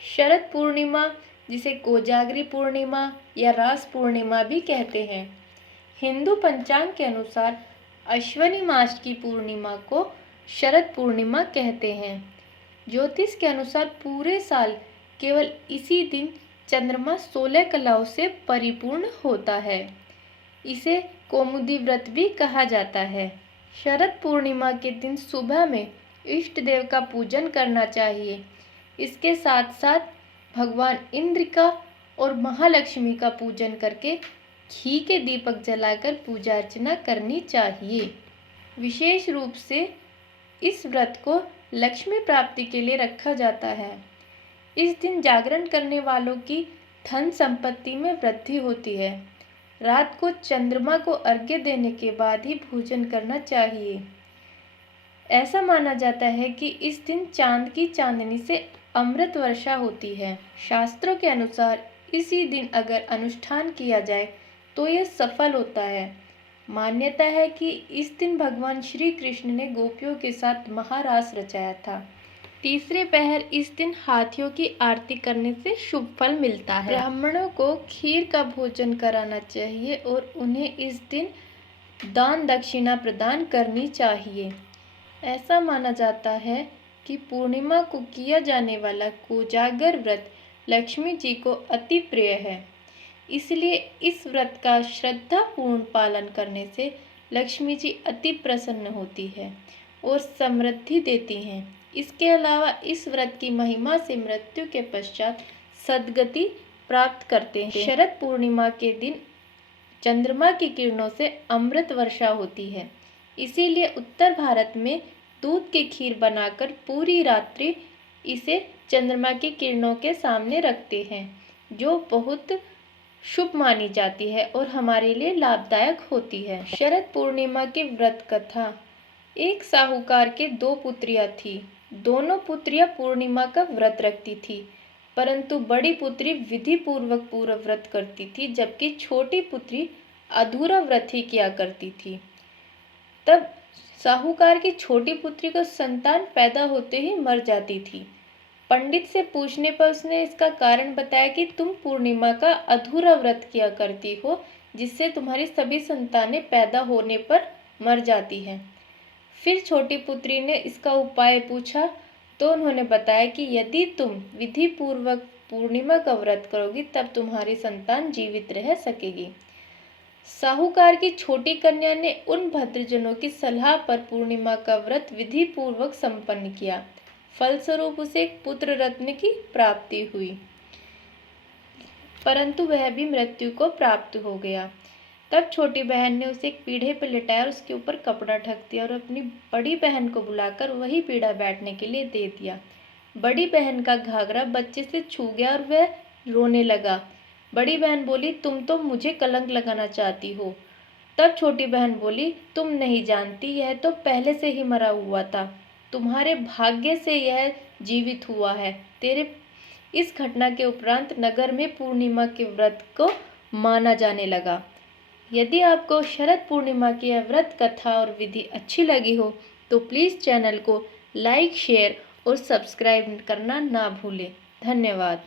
शरद पूर्णिमा, जिसे कोजागरी पूर्णिमा या रास पूर्णिमा भी कहते हैं, हिंदू पंचांग के अनुसार अश्विनी मास की पूर्णिमा को शरद पूर्णिमा कहते हैं। ज्योतिष के अनुसार पूरे साल केवल इसी दिन चंद्रमा 16 कलाओं से परिपूर्ण होता है। इसे कौमुदी व्रत भी कहा जाता है। शरद पूर्णिमा के दिन सुबह में इष्ट देव का पूजन करना चाहिए। इसके साथ साथ भगवान इंद्र का और महालक्ष्मी का पूजन करके घी के दीपक जलाकर पूजा अर्चना करनी चाहिए। विशेष रूप से इस व्रत को लक्ष्मी प्राप्ति के लिए रखा जाता है। इस दिन जागरण करने वालों की धन संपत्ति में वृद्धि होती है। रात को चंद्रमा को अर्घ्य देने के बाद ही भोजन करना चाहिए। ऐसा माना जाता है कि इस दिन चांद की चांदनी से अमृत वर्षा होती है। शास्त्रों के अनुसार इसी दिन अगर अनुष्ठान किया जाए तो यह सफल होता है। मान्यता है कि इस दिन भगवान श्री कृष्ण ने गोपियों के साथ महारास रचाया था। तीसरे पहर इस दिन हाथियों की आरती करने से शुभ फल मिलता है। ब्राह्मणों को खीर का भोजन कराना चाहिए और उन्हें इस दिन दान दक्षिणा प्रदान करनी चाहिए। ऐसा माना जाता है कि पूर्णिमा को किया जाने वाला कोजागर व्रत लक्ष्मी जी को अति प्रिय है। इसलिए इस व्रत का श्रद्धापूर्ण पालन करने से लक्ष्मी जी अति प्रसन्न होती है और समृद्धि देती हैं। इसके अलावा इस व्रत की महिमा से मृत्यु के पश्चात सद्गति प्राप्त करते हैं। शरद पूर्णिमा के दिन चंद्रमा की किरणों से अमृत वर्षा होती है। इसीलिए उत्तर भारत में दूध की खीर बनाकर पूरी रात्रि इसे चंद्रमा की किरणों के सामने रखते हैं, जो बहुत शुभ मानी जाती है और हमारे लिए लाभदायक होती है। शरद पूर्णिमा की व्रत कथा। एक साहूकार के 2 पुत्रियां थी। दोनों पुत्रियां पूर्णिमा का व्रत रखती थी, परंतु बड़ी पुत्री विधि पूर्वक पूरा व्रत करती थी, जबकि छोटी पुत्री अधूरा व्रत ही किया करती थी। तब साहूकार की छोटी पुत्री को संतान पैदा होते ही मर जाती थी। पंडित से पूछने पर उसने इसका कारण बताया कि तुम पूर्णिमा का अधूरा व्रत किया करती हो, जिससे तुम्हारी सभी संतानें पैदा होने पर मर जाती हैं। फिर छोटी पुत्री ने इसका उपाय पूछा तो उन्होंने बताया कि यदि तुम विधि पूर्वक पूर्णिमा का व्रत करोगी तब तुम्हारी संतान जीवित रह सकेगी। साहूकार की छोटी कन्या ने उन भद्रजनों की सलाह पर पूर्णिमा का व्रत विधि पूर्वक संपन्न किया। फलस्वरूप उसे एक पुत्र रत्न की प्राप्ति हुई, परंतु वह भी मृत्यु को प्राप्त हो गया। तब छोटी बहन ने उसे एक पीढ़े पर लिटाया और उसके ऊपर कपड़ा ढक दिया और अपनी बड़ी बहन को बुलाकर वही पीढ़ा बैठने के लिए दे दिया। बड़ी बहन का घाघरा बच्चे से छू गया और वह रोने लगा। बड़ी बहन बोली, तुम तो मुझे कलंक लगाना चाहती हो। तब छोटी बहन बोली, तुम नहीं जानती, यह तो पहले से ही मरा हुआ था। तुम्हारे भाग्य से यह जीवित हुआ है। तेरे इस घटना के उपरांत नगर में पूर्णिमा के व्रत को माना जाने लगा। यदि आपको शरद पूर्णिमा की यह व्रत कथा और विधि अच्छी लगी हो तो प्लीज़ चैनल को लाइक, शेयर और सब्सक्राइब करना ना भूलें। धन्यवाद।